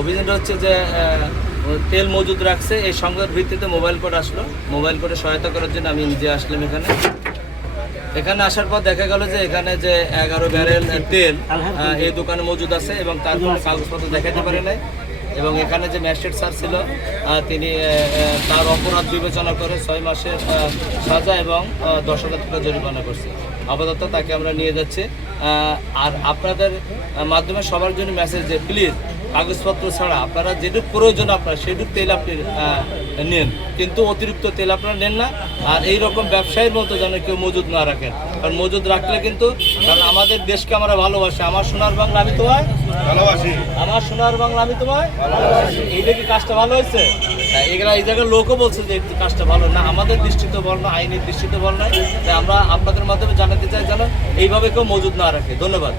অভিযানটা হচ্ছে যে তেল মজুদ রাখছে, এই সংবাদ ভিত্তিতে মোবাইল কোড আসলো। মোবাইল কোডে সহায়তা করার জন্য আমি নিজে আসলাম এখানে। এখানে আসার পর দেখা গেল যে এখানে যে 11 ব্যারেল তেল এই দোকানে মজুদ আছে এবং তার কোনো কাগজপত্র দেখাতে পারে নাই। এবং এখানে যে ম্যাজিস্ট্রেট স্যার ছিল তিনি তার অপরাধ বিবেচনা করে 6 মাসের সাজা এবং 10,000 টাকা জরিমানা করছে। আপাতত তাকে আমরা নিয়ে যাচ্ছি। আর আপনাদের মাধ্যমে সবার জন্য মেসেজ যে প্লিজ কাগজপত্র ছাড়া আপনারা যেটুকু প্রয়োজন আপনার সেটুকু তেল আপনি নেন, কিন্তু অতিরিক্ত তেল আপনারা নেন না। আর এইরকম ব্যবসায়ীর মতো যেন কেউ মজুদ না রাখেন, কারণ মজুদ রাখলে কিন্তু, কারণ আমাদের দেশকে আমরা ভালোবাসি। আমার সোনার বাংলা আমি তোমায় ভালোবাসি, আমার সোনার বাংলা আমি তোমায় ভালোবাসি। এইটা কি কাজটা ভালো হয়েছে? এগুলা এই জায়গার লোকও বলছে যে কাজটা ভালো না, আমাদের দৃষ্টিতে বল না, আইনের দৃষ্টিতে বল নাই। তাই আমরা আপনাদের মাধ্যমে জানাতে চাই যেন এইভাবে কেউ মজুদ না রাখে। ধন্যবাদ।